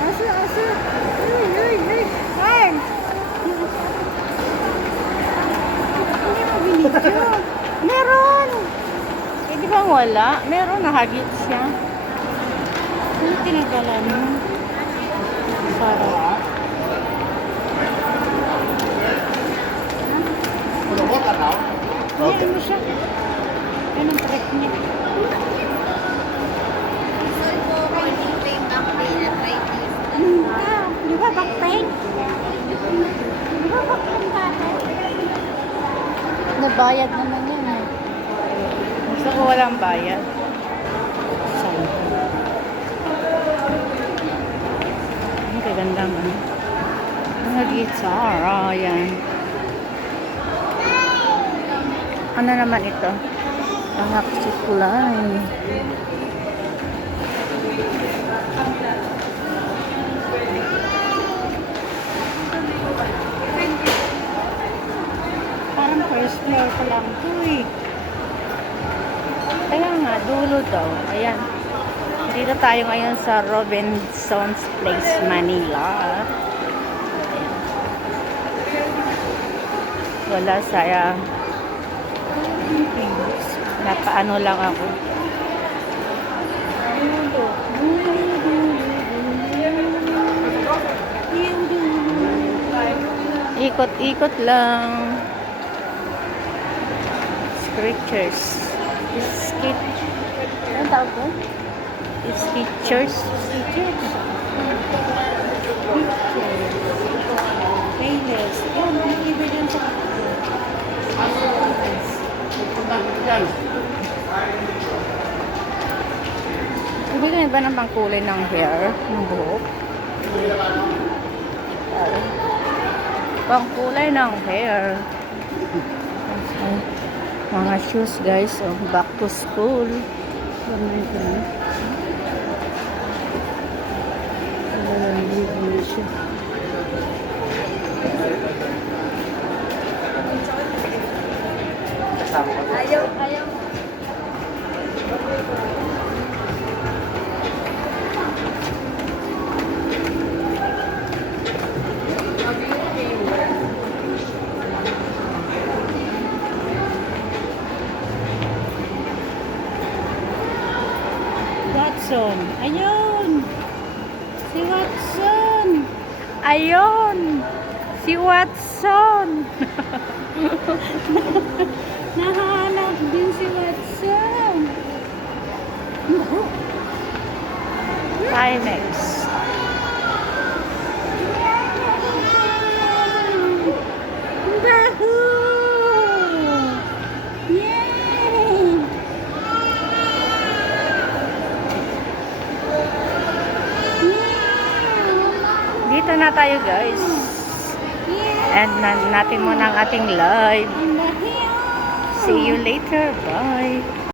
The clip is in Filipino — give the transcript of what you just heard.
aso, aso. Uy, uy, uy. Carl. Hindi mo binidyo. Meron. Eh, di ba wala? Meron, nakagit siya. Ano tinagalan mo? Sarap. Hindi mo siya. Yan ang trick niya. Ano ka? Di ba backpain? Di ba backpain dati? Nabayad naman yan eh. Gusto ko walang bayad. Saan? Ang kagandang ano. Mga guitar. Oh. Ano naman ito? Ang kulay. Parang first floor pa lang ito eh. Kaya nga, dulo daw. Ayan. Dito tayo ngayon sa Robinson's Place, Manila. Wala saya. Napaano lang ako. Ikot-ikot lang. Scriptures. Skit. Ano tawag ko? Scriptures. Scriptures. Playlist. Yan, nakikita dyan sa Ibigay ba ng pangkulay ng hair, ng buhok? Ay. Pangkulay ng hair. Ay, Mga shoes guys, oh, back to school. Ganun. Wala lang bibili siya. Ayaw, ayaw. Watson. Ayun. Si Watson. Ayun. Si Watson. Nahanap din si Watson. Timex. Na tayo guys. And na natin muna ang ating live. See you later. Bye.